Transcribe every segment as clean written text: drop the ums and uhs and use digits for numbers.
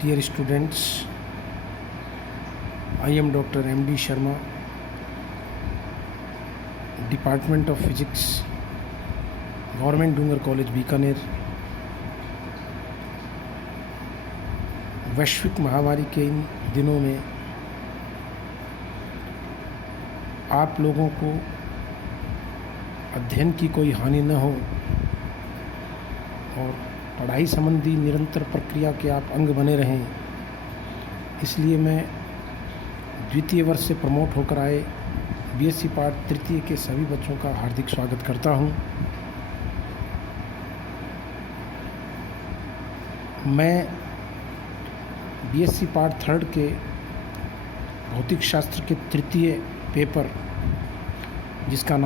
Dear students, I am Dr. M.D. Sharma, Department of Physics, Government Dungar college Bikaner. वैश्विक महामारी के इन दिनों में आप लोगों को अध्ययन की कोई हानि न हो और पढ़ाई संबंधी निरंतर प्रक्रिया के आप अंग बने रहें, इसलिए मैं द्वितीय वर्ष से प्रमोट होकर आए बीएससी पार्ट तृतीय के सभी बच्चों का हार्दिक स्वागत करता हूं। मैं बीएससी पार्ट थर्ड के भौतिक शास्त्र के तृतीय पेपर जिसका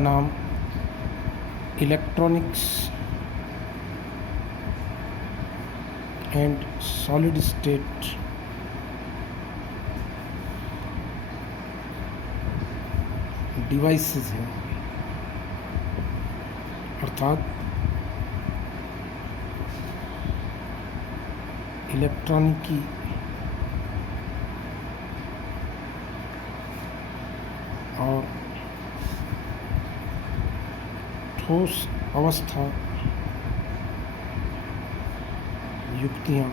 नाम electronics and solid state devices है, अर्थात इलेक्ट्रॉनिकी और ठोस अवस्था युक्तियाँ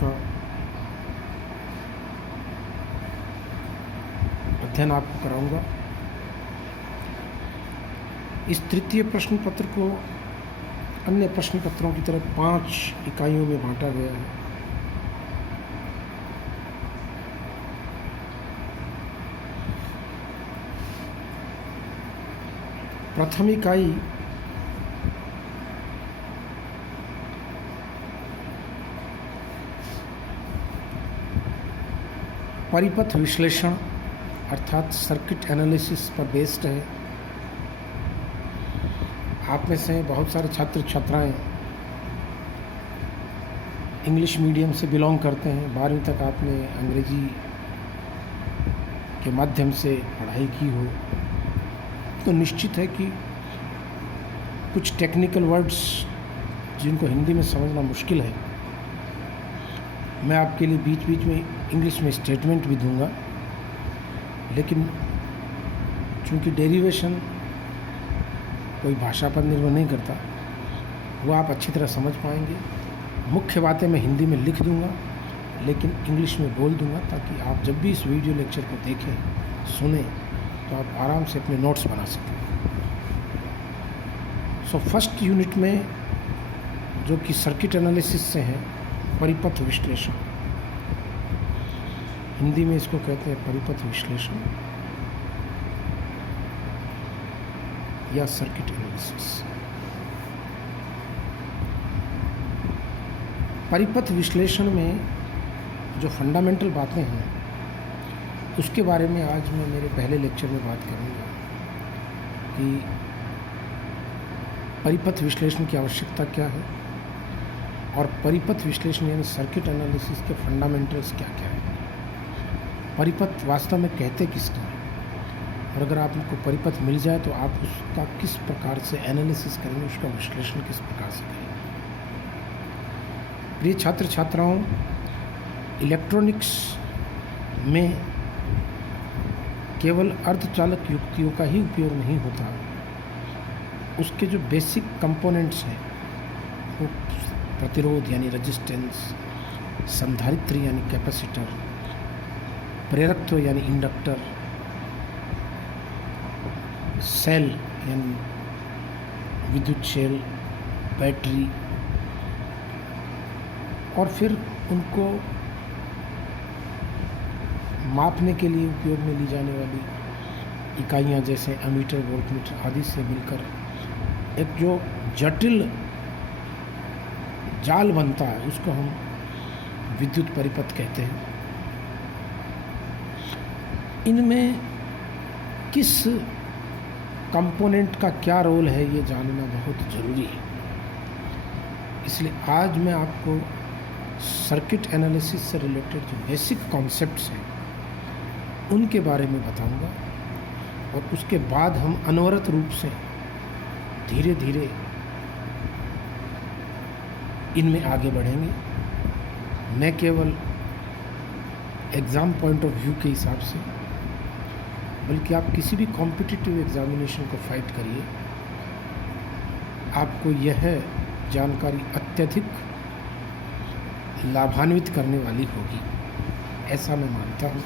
का अध्ययन आपको कराऊंगा। इस तृतीय प्रश्न पत्र को अन्य प्रश्न पत्रों की तरह 5 इकाइयों में बांटा गया है। प्रथम इकाई परिपथ विश्लेषण अर्थात सर्किट एनालिसिस पर बेस्ड है। आप में से बहुत सारे छात्र छात्राएं इंग्लिश मीडियम से बिलोंग करते हैं। 12वीं तक आपने अंग्रेजी के माध्यम से पढ़ाई की हो तो निश्चित है कि कुछ टेक्निकल वर्ड्स जिनको हिंदी में समझना मुश्किल है, मैं आपके लिए बीच बीच में इंग्लिश में स्टेटमेंट भी दूंगा, लेकिन चूँकि डेरिवेशन कोई भाषा पर निर्भर नहीं करता, वो आप अच्छी तरह समझ पाएंगे। मुख्य बातें मैं हिंदी में लिख दूंगा लेकिन इंग्लिश में बोल दूंगा, ताकि आप जब भी इस वीडियो लेक्चर को देखें सुने तो आप आराम से अपने नोट्स बना सकें। फर्स्ट यूनिट में जो कि सर्किट एनालिसिस से है, परिपथ विश्लेषण, हिंदी में इसको कहते हैं परिपथ विश्लेषण या सर्किट एनालिसिस। परिपथ विश्लेषण में जो फंडामेंटल बातें हैं उसके बारे में आज मैं मेरे पहले लेक्चर में बात करूंगा कि परिपथ विश्लेषण की आवश्यकता क्या है और परिपथ विश्लेषण यानी सर्किट एनालिसिस के फंडामेंटल्स क्या क्या है। परिपथ वास्तव में कहते किसका है और अगर आपको परिपथ मिल जाए तो आप उसका किस प्रकार से एनालिसिस करेंगे, उसका विश्लेषण किस प्रकार से करेंगे। प्रिय छात्र छात्राओं, इलेक्ट्रॉनिक्स में केवल अर्धचालक युक्तियों का ही उपयोग नहीं होता, उसके जो बेसिक कंपोनेंट्स हैं वो प्रतिरोध यानी रेजिस्टेंस, संधारित्र यानी कैपेसिटर, प्रेरकत्व यानी इंडक्टर, सेल यानी विद्युत सेल, बैटरी, और फिर उनको मापने के लिए उपयोग में ली जाने वाली इकाइयाँ जैसे एमीटर, वोल्टमीटर आदि से मिलकर एक जो जटिल जाल बनता है उसको हम विद्युत परिपथ कहते हैं। इनमें किस कंपोनेंट का क्या रोल है ये जानना बहुत ज़रूरी है। इसलिए आज मैं आपको सर्किट एनालिसिस से रिलेटेड जो बेसिक कॉन्सेप्ट्स हैं उनके बारे में बताऊंगा और उसके बाद हम अनवरत रूप से धीरे धीरे इनमें आगे बढ़ेंगे। न केवल एग्ज़ाम पॉइंट ऑफ व्यू के हिसाब से, बल्कि आप किसी भी कॉम्पिटिटिव एग्ज़ामिनेशन को फाइट करिए, आपको यह जानकारी अत्यधिक लाभान्वित करने वाली होगी, ऐसा मैं मानता हूँ।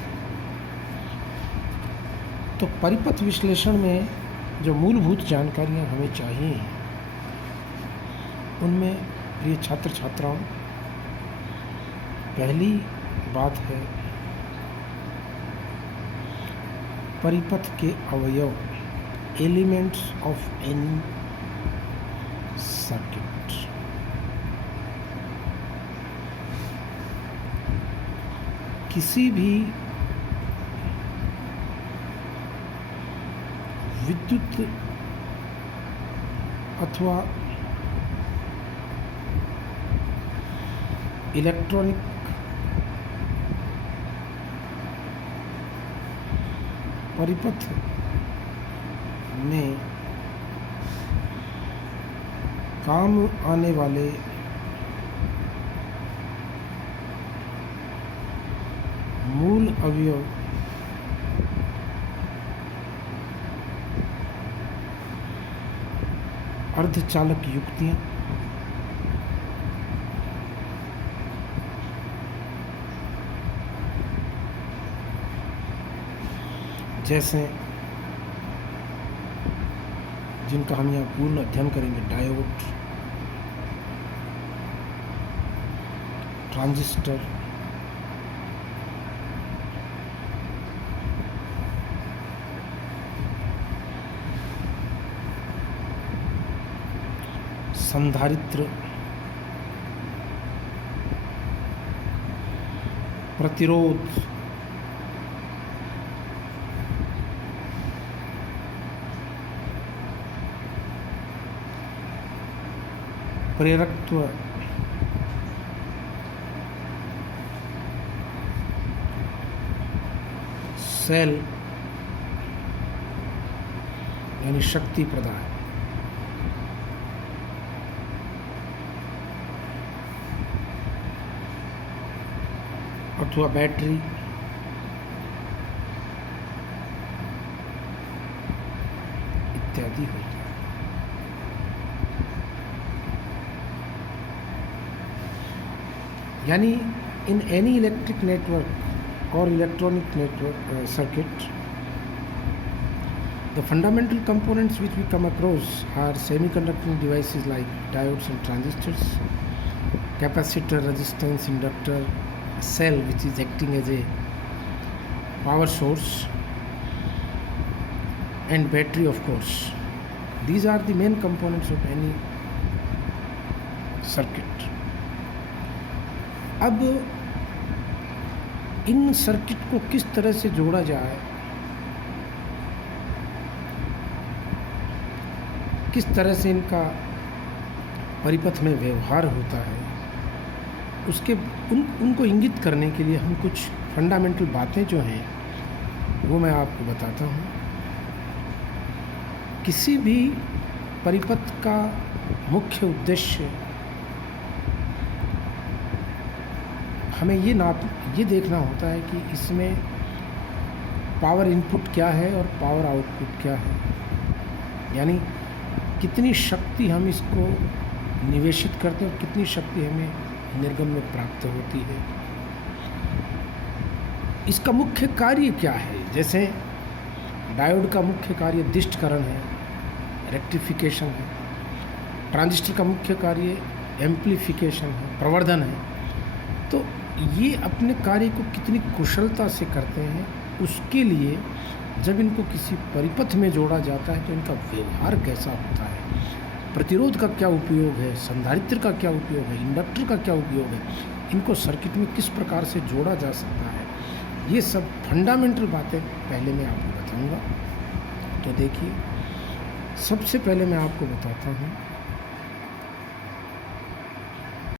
तो परिपथ विश्लेषण में जो मूलभूत जानकारियाँ हमें चाहिए, उनमें प्रिय छात्र छात्राओं, पहली बात है परिपथ के अवयव, एलिमेंट्स ऑफ एनी सर्किट। किसी भी विद्युत अथवा इलेक्ट्रॉनिक परिपथ में काम आने वाले मूल अवयव अर्धचालक युक्तियां, जैसे जिनका हम यहाँ पूर्ण अध्ययन करेंगे, डायोड, ट्रांजिस्टर, संधारित्र, प्रतिरोध, प्रेरकत्व, सेल यानी शक्ति प्रदान, अथवा बैटरी, इत्यादि होता है। यानी in any electric network or electronic network circuit, the fundamental components which we come across are semiconducting devices like diodes and transistors, capacitor, resistance, inductor, cell which is acting as a power source, and battery of course. These are the main components of any circuit. अब इन circuit को किस तरह से जोड़ा जाए, किस तरह से इनका परिपथ में व्यवहार होता है, उसके उनको इंगित करने के लिए हम कुछ फंडामेंटल बातें जो हैं वो मैं आपको बताता हूँ। किसी भी परिपथ का मुख्य उद्देश्य हमें ये देखना होता है कि इसमें पावर इनपुट क्या है और पावर आउटपुट क्या है, यानी कितनी शक्ति हम इसको निवेशित करते हैं और कितनी शक्ति हमें निर्गम में प्राप्त होती है। इसका मुख्य कार्य क्या है। जैसे डायोड का मुख्य कार्य दिष्टकरण है, रेक्टिफिकेशन है। ट्रांजिस्टर का मुख्य कार्य एम्प्लीफिकेशन है, प्रवर्धन है। तो ये अपने कार्य को कितनी कुशलता से करते हैं, उसके लिए जब इनको किसी परिपथ में जोड़ा जाता है तो इनका व्यवहार कैसा होता है, प्रतिरोध का क्या उपयोग है, संधारित्र का क्या उपयोग है, इंडक्टर का क्या उपयोग है, इनको सर्किट में किस प्रकार से जोड़ा जा सकता है, ये सब फंडामेंटल बातें पहले मैं आपको बताऊंगा। तो देखिए, सबसे पहले मैं आपको बताता हूँ